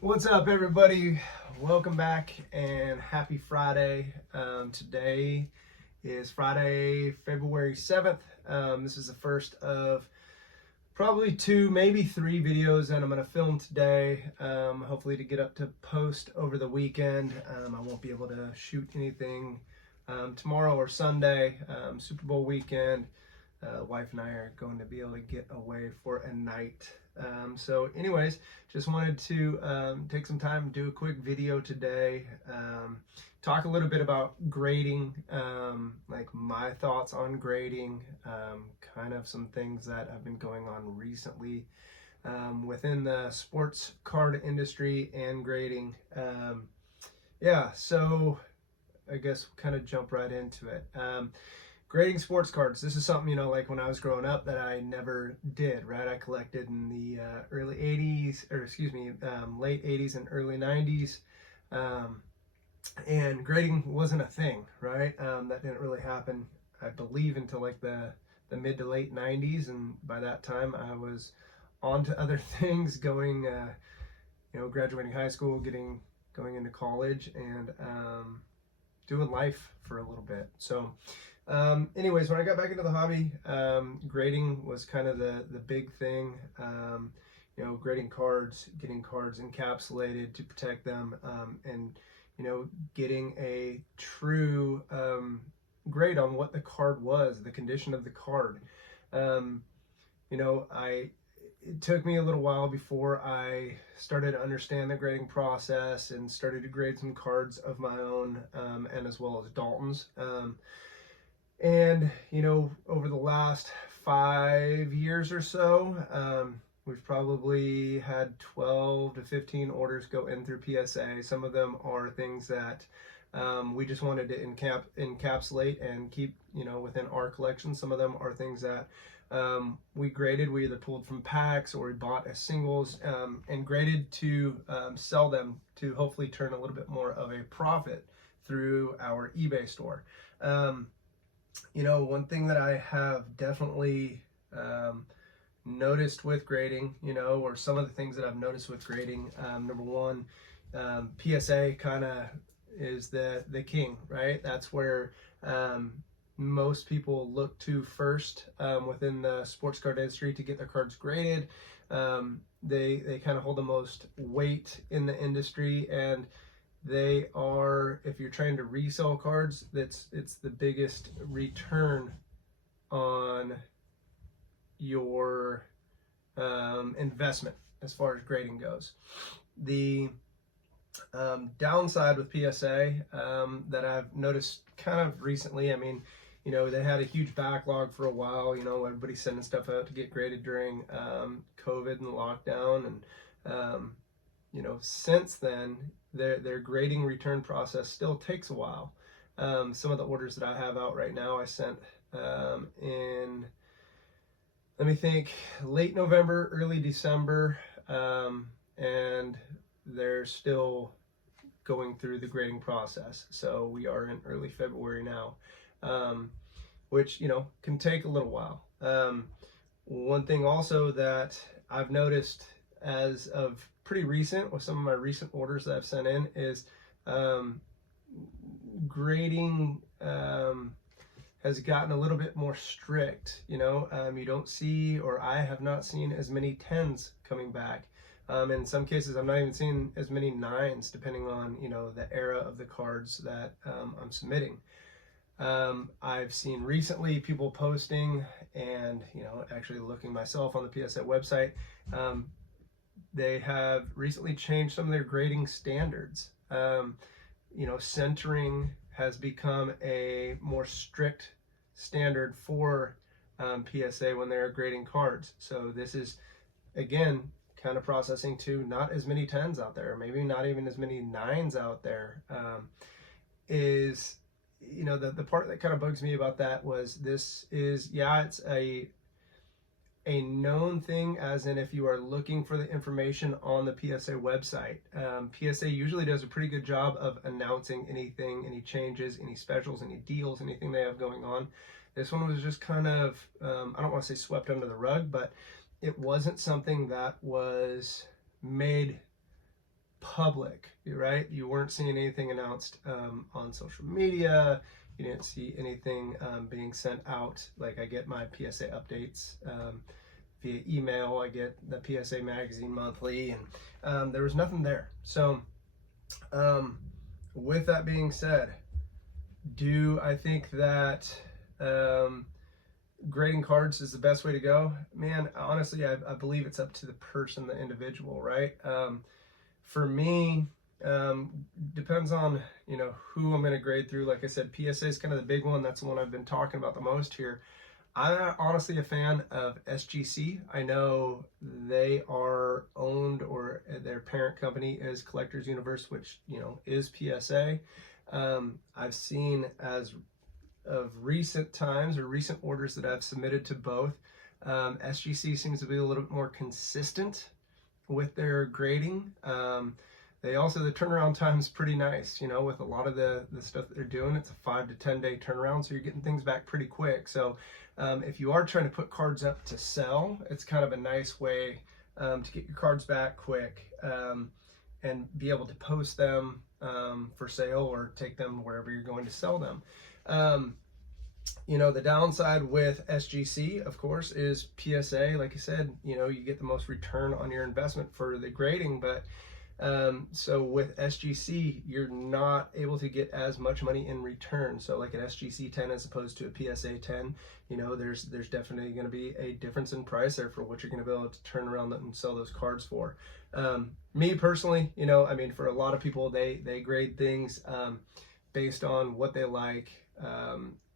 What's up, everybody? Welcome back and happy Friday. Today is Friday, February 7th. This is the first of probably two, maybe three videos that I'm going to film today, hopefully to get up to post over the weekend. I won't be able to shoot anything tomorrow or Sunday, Super Bowl weekend. Wife and I are going to be able to get away for a night. So anyways, just wanted to take some time and do a quick video today, talk a little bit about grading, like my thoughts on grading, kind of some things that have been going on recently within the sports card industry and grading. So I guess we'll kind of jump right into it. Grading sports cards. This is something, like when I was growing up that I never did, right? I collected in the early 80s, late 80s and early 90s. And grading wasn't a thing, right? That didn't really happen, I believe, until like the mid to late 90s. And by that time, I was on to other things, going, graduating high school, going into college, and doing life for a little bit. So, anyways, when I got back into the hobby, grading was kind of the big thing. Grading cards, getting cards encapsulated to protect them, and getting a true grade on what the card was, the condition of the card. It took me a little while before I started to understand the grading process and started to grade some cards of my own, and as well as Dalton's. And over the last 5 years or so, we've probably had 12 to 15 orders go in through PSA. Some of them are things that we just wanted to encapsulate and keep within our collection. Some of them are things that we graded. We either pulled from packs or we bought as singles, and graded to sell them to hopefully turn a little bit more of a profit through our eBay store. One thing that I have definitely noticed with grading, or some of the things that I've noticed with grading, number one, PSA kind of is the king, right? That's where most people look to first within the sports card industry to get their cards graded. They kind of hold the most weight in the industry, and they are, if you're trying to resell cards, it's the biggest return on your investment as far as grading goes. The downside with PSA that I've noticed kind of recently, they had a huge backlog for a while. Everybody's sending stuff out to get graded during COVID and lockdown, and since then, their grading return process still takes a while. Some of the orders that I have out right now, I sent in, let me think, late November, early December, and they're still going through the grading process. So we are in early February now, which, can take a little while. One thing also that I've noticed as of pretty recent with some of my recent orders that I've sent in is grading has gotten a little bit more strict. You don't see, or I have not seen, as many 10s coming back. In some cases, I'm not even seeing as many 9s, depending on the era of the cards that I'm submitting. I've seen recently people posting, and actually looking myself on the PSA website, they have recently changed some of their grading standards. Centering has become a more strict standard for PSA when they're grading cards. So this is, again, kind of processing to not as many 10s out there, maybe not even as many 9s out there. The part that kind of bugs me about that was this is, it's a known thing, as in if you are looking for the information on the PSA website. PSA usually does a pretty good job of announcing anything, any changes, any specials, any deals, anything they have going on. This one was just kind of, I don't want to say swept under the rug, but it wasn't something that was made public, right? You weren't seeing anything announced on social media. You didn't see anything being sent out. Like, I get my PSA updates via email. I get the PSA magazine monthly, and there was nothing there. So with that being said, do I think that grading cards is the best way to go? Man, honestly, I believe it's up to the person, the individual, right? For me, depends on, you know, who I'm going to grade through. Like I said, PSA is kind of the big one. That's the one I've been talking about the most here. I'm honestly a fan of SGC. I know they are owned, or their parent company is Collectors Universe, which, you know, is PSA. I've seen, as of recent times or recent orders that I've submitted to both, SGC seems to be a little bit more consistent with their grading. They also, the turnaround time is pretty nice, you know, with a lot of the stuff that they're doing. It's a 5 to 10 day turnaround, so you're getting things back pretty quick. So if you are trying to put cards up to sell, it's kind of a nice way to get your cards back quick and be able to post them for sale, or take them wherever you're going to sell them. You know, the downside with SGC, of course, is PSA. Like I said, you know, you get the most return on your investment for the grading, but so with SGC, you're not able to get as much money in return. So like an SGC 10 as opposed to a PSA 10, you know, there's definitely going to be a difference in price there for what you're going to be able to turn around and sell those cards for. Me personally, you know, I mean, for a lot of people, they grade things based on what they like.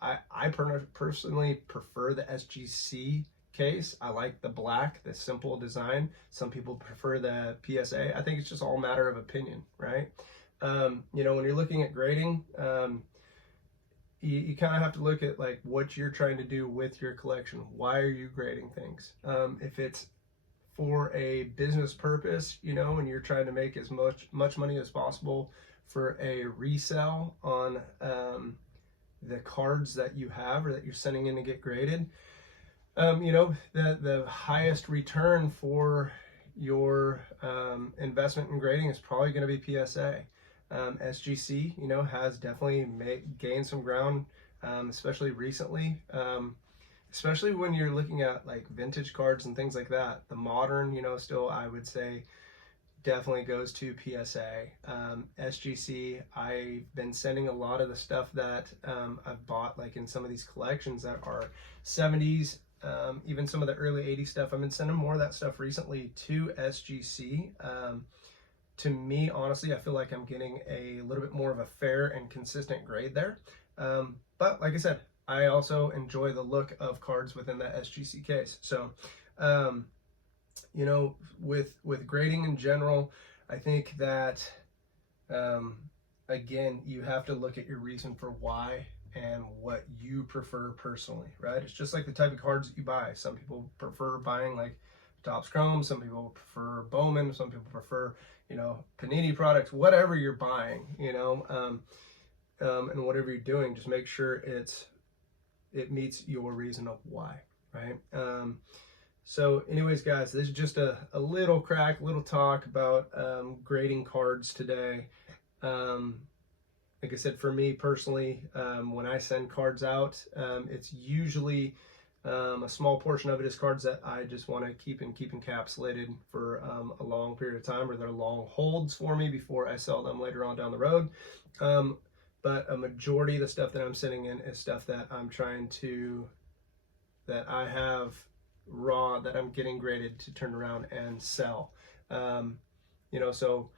I personally prefer the SGC case. I like the black, the simple design. Some people prefer the PSA. I think it's just all a matter of opinion, right? You know, when you're looking at grading, you kind of have to look at like what you're trying to do with your collection. Why are you grading things? If it's for a business purpose, you know, and you're trying to make as much money as possible for a resale on the cards that you have or that you're sending in to get graded, you know, the highest return for your investment in grading is probably going to be PSA. SGC, you know, has definitely gained some ground, especially recently, especially when you're looking at like vintage cards and things like that. The modern, you know, still I would say definitely goes to PSA. SGC, I've been sending a lot of the stuff that I've bought, like in some of these collections that are 70s, even some of the early 80s stuff. I've been sending more of that stuff recently to SGC. To me, honestly, I feel like I'm getting a little bit more of a fair and consistent grade there. But like I said, I also enjoy the look of cards within that SGC case. So, you know, with grading in general, I think that, again, you have to look at your reason for why and what you prefer personally, right? It's just like the type of cards that you buy. Some people prefer buying like Topps Chrome, some people prefer Bowman, some people prefer, you know, Panini products, whatever you're buying, you know, and whatever you're doing, just make sure it meets your reason of why, right? So anyways, guys, this is just a little talk about grading cards today. Like I said, for me personally, when I send cards out, it's usually a small portion of it is cards that I just want to keep encapsulated for a long period of time, or they're long holds for me before I sell them later on down the road. But a majority of the stuff that I'm sending in is stuff that that I have raw, that I'm getting graded to turn around and sell. You know, so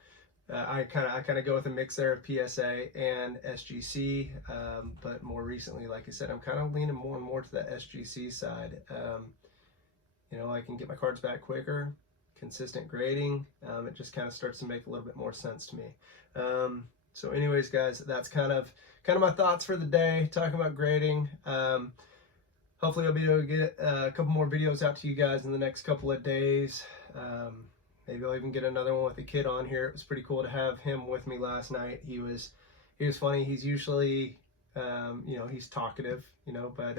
I kind of go with a mix there of PSA and SGC, but more recently, like I said, I'm kind of leaning more and more to the SGC side. You know, I can get my cards back quicker, consistent grading. It just kind of starts to make a little bit more sense to me. So anyways, guys, that's kind of my thoughts for the day, talking about grading. Hopefully I'll be able to get a couple more videos out to you guys in the next couple of days. Maybe I'll even get another one with the kid on here. It was pretty cool to have him with me last night. He was funny. He's usually, you know, he's talkative, you know, but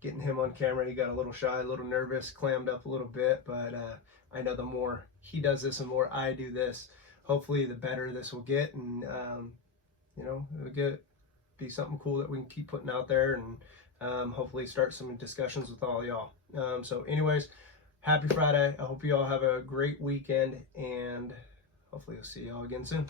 getting him on camera, he got a little shy, a little nervous, clammed up a little bit. But I know the more he does this and the more I do this, hopefully the better this will get, and you know, it'll be something cool that we can keep putting out there, and hopefully start some discussions with all y'all. So anyways, happy Friday. I hope you all have a great weekend, and hopefully we'll see y'all again soon.